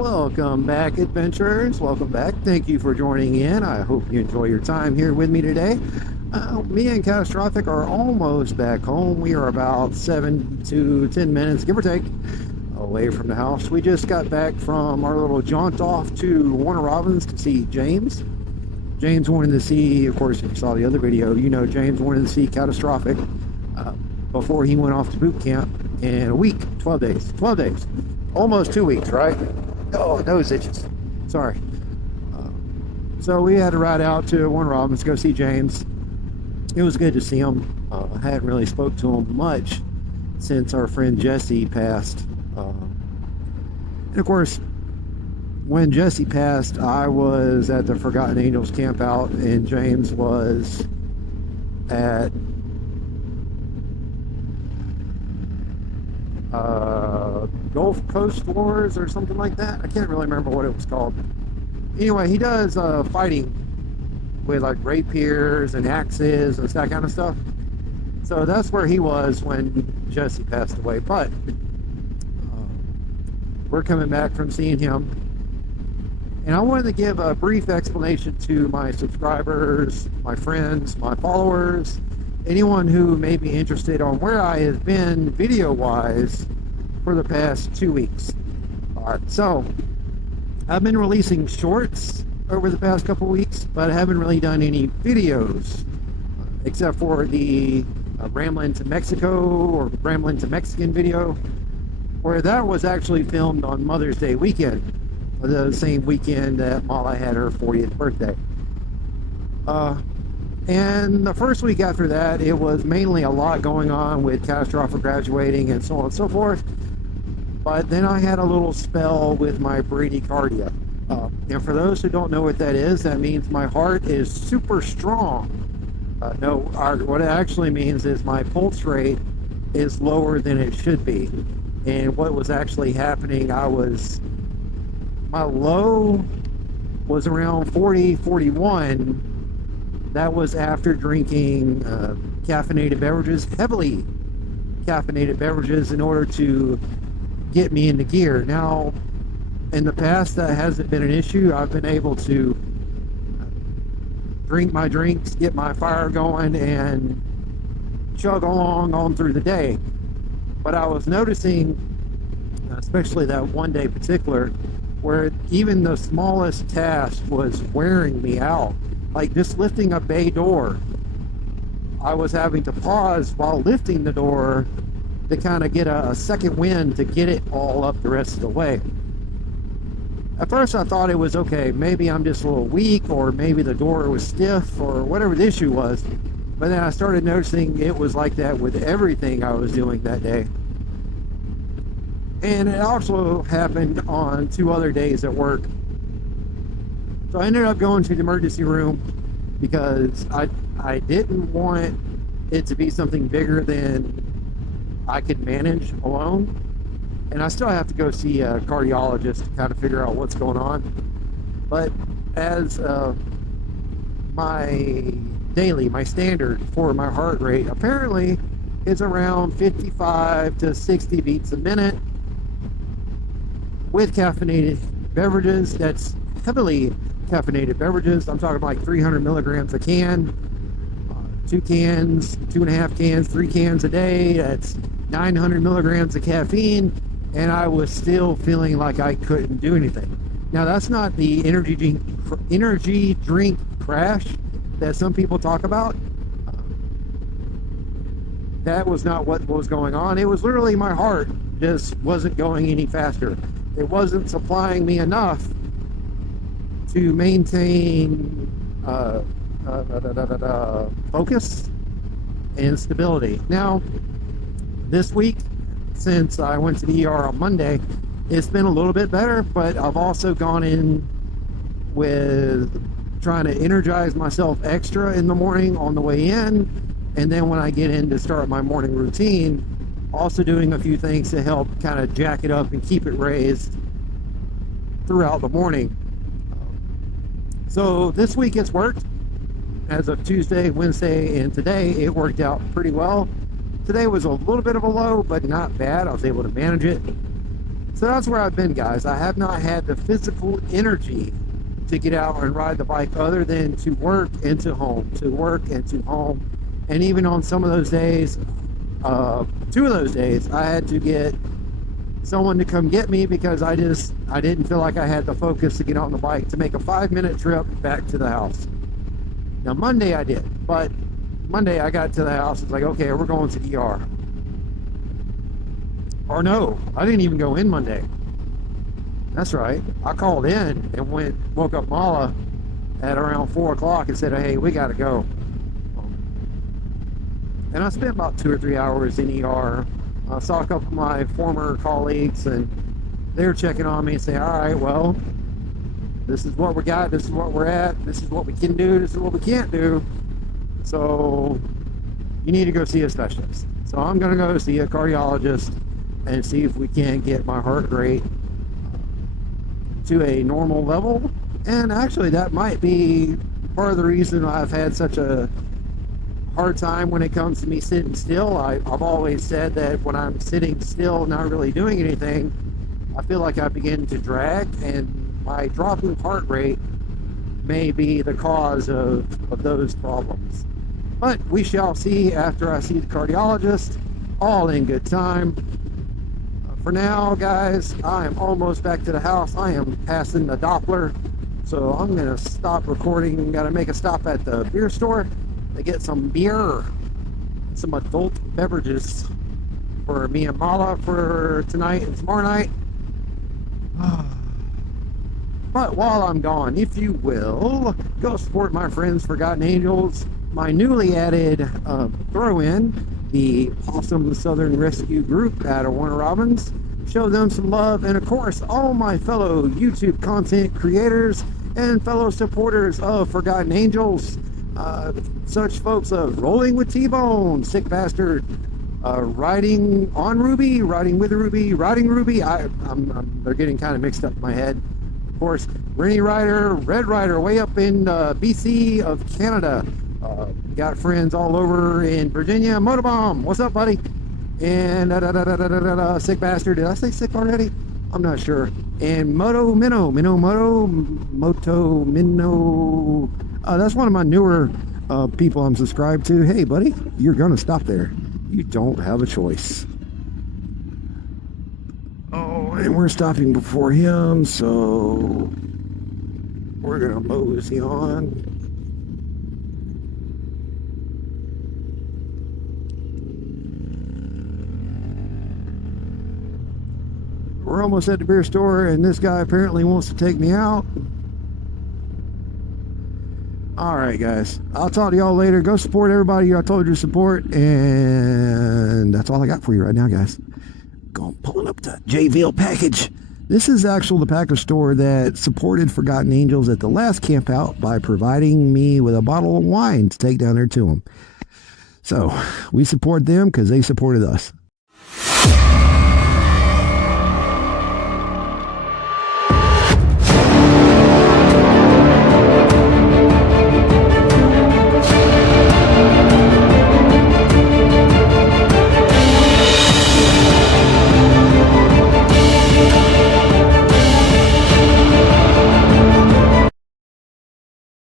Welcome back, adventurers. Welcome back. Thank you for joining in. I hope you enjoy your time here with me today. Me and Catastrophic are almost back home. We are about 7 to 10 minutes, give or take, away from the house. We just got back from our little jaunt off to Warner Robins to see James. James wanted to see, of course, if you saw the other video, you know James wanted to see Catastrophic before he went off to boot camp in a week, 12 days. 12 days. Almost 2 weeks, right? Oh, nose itches. Sorry. So we had to ride out to Warner Robins to go see James. It was good to see him. I hadn't really spoke to him much since our friend Jesse passed. And of course, when Jesse passed, I was at the Forgotten Angels camp out, and James was at Gulf Coast Wars or something like that. I can't really remember what it was called. Anyway, he does fighting with like rapiers and axes and that kind of stuff. So that's where he was when Jesse passed away. But we're coming back from seeing him, and I wanted to give a brief explanation to my subscribers, my friends, my followers, anyone who may be interested on where I have been video-wise for the past 2 weeks. Alright, so I've been releasing shorts over the past couple weeks, but I haven't really done any videos except for the Ramblin' to Mexico or Ramblin' to Mexican video, where that was actually filmed on Mother's Day weekend, the same weekend that Mala had her 40th birthday. And the first week after that, it was mainly a lot going on with Catastrophic graduating and so on and so forth. But then I had a little spell with my Brady cardia. And for those who don't know what that is, that means my heart is super strong. What it actually means is my pulse rate is lower than it should be. And what was actually happening, my low was around 40, 41. That was after drinking caffeinated beverages, heavily caffeinated beverages, in order to get me into gear. Now, in the past, that hasn't been an issue. I've been able to drink my drinks, get my fire going, and chug along on through the day. But I was noticing, especially that one day in particular, where even the smallest task was wearing me out. Like just lifting a bay door, I was having to pause while lifting the door to kind of get a second wind to get it all up the rest of the way. At first I thought it was okay, maybe I'm just a little weak, or maybe the door was stiff, or whatever the issue was. But then I started noticing it was like that with everything I was doing that day. And it also happened on 2 other days at work. So I ended up going to the emergency room because I didn't want it to be something bigger than I could manage alone. And I still have to go see a cardiologist to kind of figure out what's going on. But as my standard for my heart rate apparently is around 55 to 60 beats a minute with caffeinated beverages. That's heavily caffeinated beverages. I'm talking like 300 milligrams a can, 2 cans, 2.5 cans, 3 cans a day. That's 900 milligrams of caffeine, and I was still feeling like I couldn't do anything. Now, that's not the energy drink crash that some people talk about. That was not what was going on. It was literally my heart just wasn't going any faster. It wasn't supplying me enough to maintain focus and stability. Now, this week, since I went to the ER on Monday, it's been a little bit better, but I've also gone in with trying to energize myself extra in the morning on the way in, and then when I get in to start my morning routine, also doing a few things to help kind of jack it up and keep it raised throughout the morning. So this week it's worked. As of Tuesday, Wednesday, and today, it worked out pretty well. Today was a little bit of a low, but not bad. I was able to manage it. So that's where I've been, guys. I have not had the physical energy to get out and ride the bike other than to work and to home, to work and to home. And even on some of those days, 2 of those days, I had to get someone to come get me because I didn't feel like I had the focus to get on the bike to make a 5-minute trip back to the house. Now Monday I did, but Monday I got to the house. It's like, okay, we're going to the ER. Or no, I didn't even go in Monday. That's right. I called in and woke up Mala at around 4 o'clock and said, hey, we got to go. And I spent about 2 or 3 hours in ER. I saw a couple of my former colleagues, and they were checking on me and saying, all right, well, this is what we got, this is what we're at, this is what we can do, this is what we can't do. So you need to go see a specialist. So I'm going to go see a cardiologist and see if we can get my heart rate to a normal level. And actually that might be part of the reason I've had such a hard time when it comes to me sitting still. I've always said that when I'm sitting still, not really doing anything, I feel like I begin to drag, and my dropping heart rate may be the cause of those problems. But we shall see after I see the cardiologist, all in good time. For now, guys, I am almost back to the house. I am passing the Doppler, so I'm going to stop recording. Got to make a stop at the beer store to get some beer, some adult beverages for me and Mala for tonight and tomorrow night. But while I'm gone, if you will, go support my friends Forgotten Angels, my newly added throw-in, the Pawsome Southern Rescue group out of Warner Robins. Show them some love, and of course all my fellow YouTube content creators and fellow supporters of Forgotten Angels, such folks of Rolling with T-Bone, Sick Bastard, Riding on Ruby, Riding with Ruby, Riding Ruby. They're getting kind of mixed up in my head. Of course, Rennie Rider, Red Rider, way up in BC of Canada. Got friends all over in Virginia. Motobomb, what's up, buddy? And Sick Bastard. Did I say sick already? I'm not sure. And Moto Minnow. That's one of my newer people I'm subscribed to. Hey, buddy, you're going to stop there. You don't have a choice. Oh, and we're stopping before him, so we're going to mosey on. We're almost at the beer store, and this guy apparently wants to take me out. All right, guys. I'll talk to y'all later. Go support everybody I told you to support, and that's all I got for you right now, guys. Going pulling up the JVL package. This is actually the package store that supported Forgotten Angels at the last camp out by providing me with a bottle of wine to take down there to them. So we support them because they supported us.